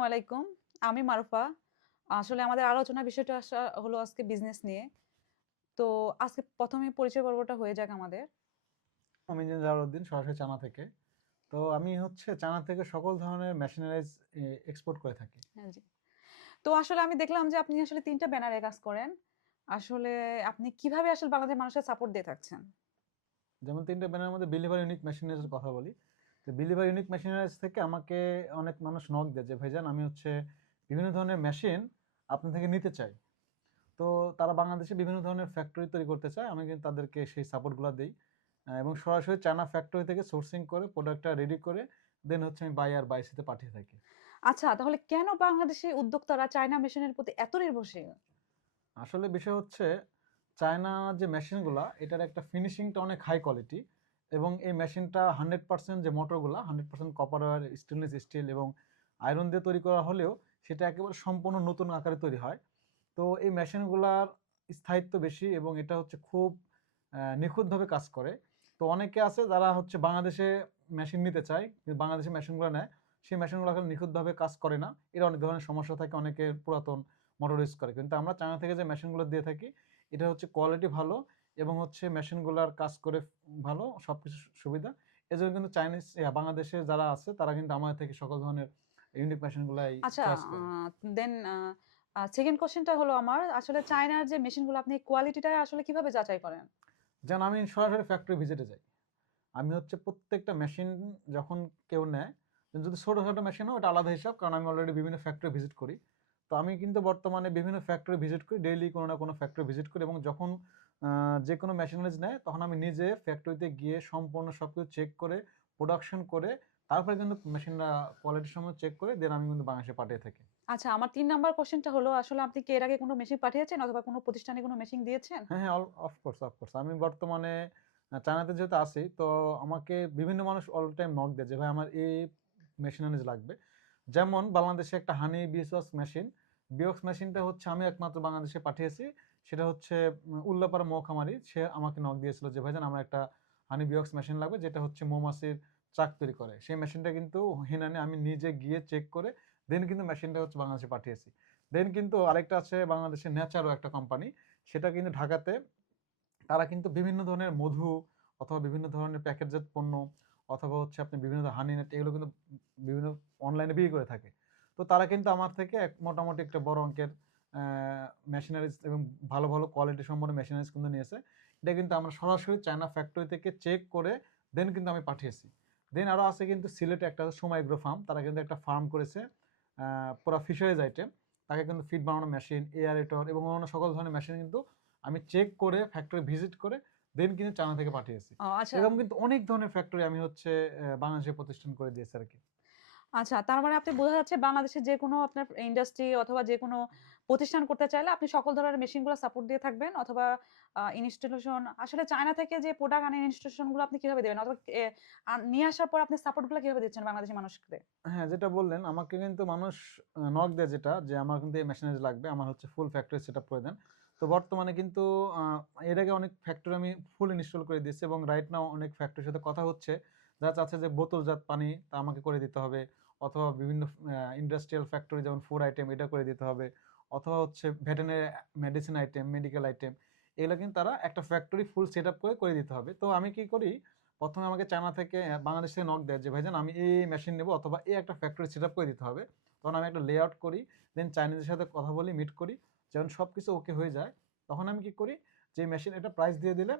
আসসালামু আলাইকুম। আমি মারুফা। আসলে আমাদের আলোচনার বিষয়টা হলো আজকে বিজনেস নিয়ে। তো আজকে ১ম এ পরিচয় পর্বটা হয়ে যাক আমাদের। আমি ইঞ্জিনিয়ার জালালউদ্দিন, সরাসরি চায়না থেকে। তো আমি হচ্ছে চায়না থেকে সকল ধরনের মেশিনারিজ এক্সপোর্ট করে থাকি। হ্যাঁ, জি। তো আসলে আমি দেখলাম যে আপনি আসলে ৩ টা ব্যানারে কাজ করেন। আসলে আপনি কিভাবে আসলে বাংলাদেশের মানুষের সাপোর্ট দিয়ে থাকছেন? যেমন ৩ টা ব্যানারের মধ্যে বিলিভার ইউনিক মেশিনারিজের কথা বলি। তো বিলিভার ইউনিক মেশিনারিজ থেকে আমাকে অনেক মানুষ নক দেয় যে, "ভাইজান আমি হচ্ছে বিভিন্ন ধরনের মেশিন আপনার থেকে নিতে চাই।" তো তারা বাংলাদেশে বিভিন্ন ধরনের ফ্যাক্টরি তৈরি করতে চায়। আমি কিন্তু তাদেরকে সেই সাপোর্টগুলা দেই। এবং সরাসরি চায়না ফ্যাক্টরি থেকে সোর্সিং করে প্রোডাক্টটা রেডি করে দেন হচ্ছে আমি বায়ার বাইসিতে পাঠিয়ে থাকি। আচ্ছা, তাহলে কেন বাংলাদেশি উদ্যোক্তারা চায়না মেশিনের প্রতি এত নির্ভরশীল? আসলে বিষয় হচ্ছে চায়না যে মেশিনগুলা এটার একটা ফিনিশিংটা অনেক হাই কোয়ালিটি এবং এই মেশিনটা 100% যে মোটরগুলা 100% কপার ওয়্যার স্টেনলেস স্টিল এবং আয়রন দিয়ে তৈরি করা হলেও সেটা একেবারে সম্পূর্ণ নতুন আকারে তৈরি হয়। তো এই মেশিনগুলার স্থায়িত্ব বেশি এবং এটা হচ্ছে খুব নিখুঁতভাবে কাজ করে। তো অনেকে আছে যারা হচ্ছে বাংলাদেশে মেশিন নিতে চায় কিন্তু বাংলাদেশে মেশিনগুলো নেয়, সেই মেশিনগুলো আসলে নিখুঁতভাবে কাজ করে না। এর অনেক ধরনের সমস্যা থাকে, অনেকের পুরাতন মোটর ইউজ করে। কিন্তু আমরা চায়না থেকে যে মেশিনগুলো দিয়ে থাকি এটা হচ্ছে কোয়ালিটি ভালো এবং হচ্ছে মেশিনগুলার কাজ করে ভালো, সবকিছু সুবিধা। এজন্য কিন্তু বাংলাদেশের যারা আছে তারা কিন্তু আমাদের থেকে সকল ধরনের ইউনিক মেশিনগুলাই আচ্ছা, চয়েস করে। দেন 2nd কোয়েশ্চেনটা হলো আমার, আসলে চায়নার যে মেশিনগুলো আপনি কোয়ালিটিটা আসলে কিভাবে যাচাই করেন? যেমন আমি সরাসরি ফ্যাক্টরি ভিজিটে যাই। আমি হচ্ছে প্রত্যেকটা মেশিন যখন কেউ নেয়, যদি ছোটখাটো মেশিন হয় ওটা আলাদা হিসাব, কারণ আমি অলরেডি বিভিন্ন ফ্যাক্টরি ভিজিট করি। তো আমি কিন্তু বর্তমানে বিভিন্ন ফ্যাক্টরি ভিজিট করি, ডেইলি কোনো না কোনো ফ্যাক্টরি ভিজিট করি এবং যখন যে কোনো মেশিনারিজ নেয় তখন আমি নিজে ফ্যাক্টরিতে গিয়ে সম্পূর্ণ সবকিছু চেক করে প্রোডাকশন করে তারপরে কিন্তু মেশিনটা কোয়ালিটির সময় চেক করে দেন আমি কিন্তু বাংলাদেশে পাঠিয়ে থাকি। আচ্ছা, আমার ৩ নাম্বার কোয়েশ্চেনটা হলো, আসলে আপনি কি এর আগে কোনো মেশিন পাঠিয়েছেন অথবা কোনো প্রতিষ্ঠানে কোনো মেশিন দিয়েছেন? হ্যাঁ, হ্যাঁ, অফকোর্স, অফকোর্স। আমি বর্তমানে চায়নাতে যেহেতু আছি, তো আমাকে বিভিন্ন মানুষ অল টাইম নক দেয় যে, "ভাই আমার এই মেশিনারিজ লাগবে।" যেমন বাংলাদেশে একটা হানি বিসওয়াস মেশিন। বিওক্স মেশিনটা হচ্ছে আমি একমাত্র বাংলাদেশে পাঠিয়েছি। সেটা হচ্ছে উল্লাপাড়া মৌখামারি। সে আমাকে নক দিয়েছিল যে, "ভাইজান আমার একটা হানি বিওক্স মেশিন লাগবে যেটা হচ্ছে মৌমাছির চাক তৈরি করে।" সেই মেশিনটা কিন্তু হিনানে আমি নিজে গিয়ে চেক করে দেন কিন্তু মেশিনটা হচ্ছে বাংলাদেশে পাঠিয়েছি। দেন কিন্তু আরেকটা আছে বাংলাদেশের ন্যাচারও একটা কোম্পানি। সেটা কিন্তু ঢাকাতে তারা কিন্তু বিভিন্ন ধরনের মধু অথবা বিভিন্ন ধরনের প্যাকেটজাত পণ্য অথবা হচ্ছে আপনি বিভিন্ন হানি নেট এগুলো কিন্তু বিভিন্ন অনলাইনে বিক্রি করে থাকে। তো তারা কিন্তু আমার থেকে মোটামুটি একটা বড় অঙ্কের মেশিনারিজ এবং ভালো ভালো কোয়ালিটি সম্পন্ন মেশিনারিজ কিন্তু নিয়েছে। এটা কিন্তু আমরা সরাসরি চায়না ফ্যাক্টরি থেকে চেক করে দেন কিন্তু আমি পাঠিয়েছি। দেন আরও আছে কিন্তু সিলেটে একটা সময় এগ্রো ফার্ম, তারা কিন্তু একটা ফার্ম করেছে পুরা ফিশারিজ আইটেম। তাকে কিন্তু ফিড বানানো মেশিন, এয়ারেটর এবং অন্যান্য সকল ধরনের মেশিন কিন্তু আমি চেক করে ফ্যাক্টরি ভিজিট করে দেন কিন্তু চায়না থেকে পাঠিয়েছি। ও আচ্ছা। এরকম কিন্তু অনেক ধরনের ফ্যাক্টরি আমি হচ্ছে বাংলাদেশে প্রতিষ্ঠান করে দিয়েছি আরকি। আচ্ছা, তার মানে আপনি বোঝা যাচ্ছে বাংলাদেশের যেকোনো আপনার ইন্ডাস্ট্রি অথবা যেকোনো প্রতিষ্ঠান করতে চাইলে আপনি সকল ধরনের মেশিনগুলো সাপোর্ট দিয়ে থাকবেন, অথবা ইনস্টলেশন আসলে চায়না থেকে যে প্রোডাক্ট আনেন ইনস্টলেশন গুলো আপনি কিভাবে দেবেন? অথবা নিয়ে আসার পর আপনি সাপোর্ট গুলো কিভাবে দিচ্ছেন বাংলাদেশী মানুষকে? হ্যাঁ, যেটা বললেন আমাকে কিন্তু মানুষ নক দেয় যেটা যে আমার কিন্তু এই মেশিনারিজ লাগবে। আমার হচ্ছে ফুল ফ্যাক্টরি সেটআপ করে দেন। তো বর্তমানে কিন্তু আ এর আগে অনেক ফ্যাক্টরি আমি ফুল ইনস্টল করে দিয়েছি এবং রাইট নাও অনেক ফ্যাক্টরির সাথে কথা হচ্ছে। যারা চাচ্ছে যে বোতলজাত পানি তা আমাকে করে দিতে হবে। অথবা বিভিন্ন ইন্ডাস্ট্রিয়াল ফ্যাক্টরি যেমন ফুড আইটেম এটা করে দিতে হবে। অথবা হচ্ছে veterinary medicine item, medical item এগুলা কিন্তু তারা একটা ফ্যাক্টরি ফুল সেটআপ করে দিতে হবে। তো আমি কি করি ১ম এ আমাকে চায়না থেকে বাংলাদেশ থেকে নক দেয় যে, "ভাইজান আমি এই মেশিন নেব অথবা এই একটা ফ্যাক্টরি সেটআপ করে দিতে হবে।" তখন আমি একটা লেআউট করি। দেন চাইনিজের সাথে কথা বলি, মিট করি। যখন সবকিছু ওকে হয়ে যায়, তখন আমি কি করি যে মেশিন এটা প্রাইস দিয়ে দিলে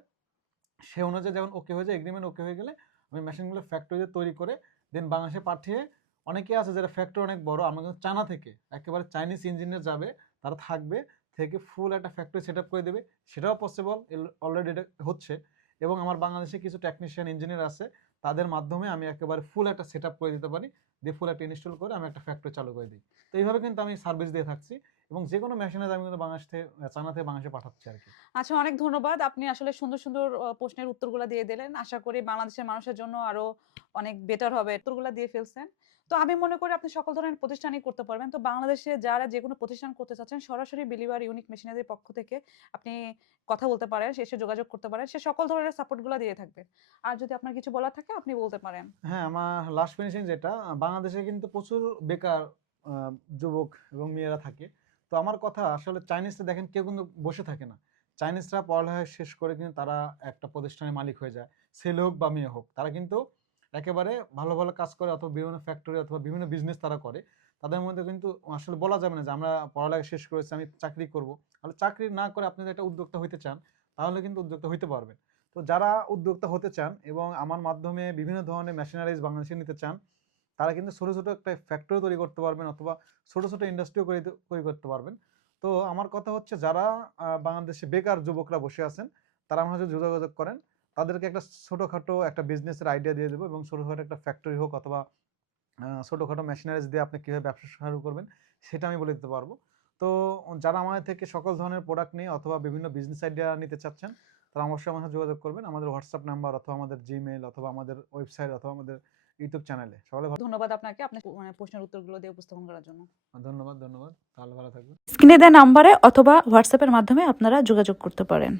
সে অনুযায়ী যখন ওকে হয়ে যায়, এগ্রিমেন্ট ওকে হয়ে গেলে আমি মেশিনগুলো ফ্যাক্টরিতে তৈরি করে দেন বাংলাদেশে পাঠিয়ে অনেকে আছে যারা ফ্যাক্টরি অনেক বড়, আমরা কিন্তু চায়না থেকে একেবারে চাইনিজ ইঞ্জিনিয়ার যাবে, তারা থাকবে, থেকে ফুল একটা ফ্যাক্টরি সেটআপ করে দেবে। সেটাও পসিবল, অলরেডি এটা হচ্ছে এবং আমার বাংলাদেশে কিছু টেকনিশিয়ান ইঞ্জিনিয়ার আছে, তাদের মাধ্যমে আমি একেবারে ফুল একটা সেটআপ করে দিতে পারি। দিয়ে ফুল একটা ইনস্টল করে আমি একটা ফ্যাক্টরি চালু করে দিই। তো এইভাবে কিন্তু আমি সার্ভিস দিয়ে থাকছি এবং যেকোনো মেশিনারি আমি কিন্তু বাংলাদেশ থেকে চায়না থেকে বাংলাদেশে পাঠাচ্ছি আরকি। আচ্ছা, অনেক ধন্যবাদ। আপনি আসলে সুন্দর, সুন্দর প্রশ্নের উত্তরগুলা দিয়ে দিলেন। আশা করি বাংলাদেশের মানুষের জন্য আরো অনেক বেটার হবে। উত্তরগুলা দিয়ে ফেলছেন। তো আমি মনে করি আপনি সকল ধরনের প্রতিষ্ঠানই করতে পারবেন। তো বাংলাদেশে যারা যেকোনো প্রতিষ্ঠান করতে চাচ্ছেন, সরাসরি বিলিভার ইউনিক মেশিনারির পক্ষ থেকে আপনি কথা বলতে পারেন, এসে যোগাযোগ করতে পারেন। সে সকল ধরনের সাপোর্ট গুলা দিয়ে থাকবে। আর যদি আপনার কিছু বলার থাকে আপনি বলতে পারেন। হ্যাঁ, আমার লাস্ট ফিনিশিং যেটা, বাংলাদেশে কিন্তু প্রচুর বেকার আহ, যুবক এবং মেয়েরা থাকে। তো আমার কথা আসলে চাইনিজরা দেখেন কেউ কিন্তু বসে থাকে না। চাইনিজরা পড়ালেখা শেষ করে কিন্তু তারা একটা প্রতিষ্ঠানের মালিক হয়ে যায়, ছেলে হোক বা মেয়ে হোক। তারা কিন্তু একেবারে ভালো ভালো কাজ করে, অথবা বিভিন্ন ফ্যাক্টরি অথবা বিভিন্ন বিজনেস তারা করে। তাদের মধ্যে কিন্তু আসলে বলা যাবে না যে আমরা পড়ালেখা শেষ করেছি আমি চাকরি করব। তাহলে চাকরি না করে আপনি যদি একটা উদ্যোক্তা হইতে চান, তাহলে কিন্তু উদ্যোক্তা হইতে পারবেন। তো যারা উদ্যোক্তা হতে চান এবং আমার মাধ্যমে বিভিন্ন ধরনের মেশিনারিজ বাংলাদেশে নিতে চান, তারা কিন্তু ছোট ছোট একটা ফ্যাক্টরি তৈরি করতে পারবেন, অথবা ছোট ছোট ইন্ডাস্ট্রিও তৈরি করতে পারবেন। তো আমার কথা হচ্ছে, যারা বাংলাদেশে বেকার যুবকরা বসে আছেন, তারা আমার সাথে যোগাযোগ করেন। তাদেরকে একটা ছোটখাটো একটা বিজনেসের আইডিয়া দিয়ে দেবো, এবং ছোটখাটো একটা ফ্যাক্টরি হোক অথবা ছোটখাটো মেশিনারিজ দিয়ে আপনি কিভাবে ব্যবসা শুরু করবেন, সেটা আমি বলে দিতে পারবো। তো যারা আমাদের থেকে সকল ধরনের প্রোডাক্ট নিয়ে অথবা বিভিন্ন বিজনেস আইডিয়া নিতে চাচ্ছেন, তারা অবশ্যই আমার সাথে যোগাযোগ করবেন আমাদের হোয়াটসঅ্যাপ নাম্বার অথবা আমাদের জিমেইল অথবা আমাদের ওয়েবসাইট অথবা আমাদের ইউটিউব চ্যানেলে। সকলে ধন্যবাদ আপনাকে আপনার মানে প্রশ্নের উত্তরগুলো দিয়ে উপস্থাপন করার জন্য। ধন্যবাদ। ধন্যবাদ, তাহলে ভালো থাকবেন। স্ক্রিনে দেওয়া নাম্বারে অথবা হোয়াটসঅ্যাপের মাধ্যমে আপনারা যোগাযোগ করতে পারেন।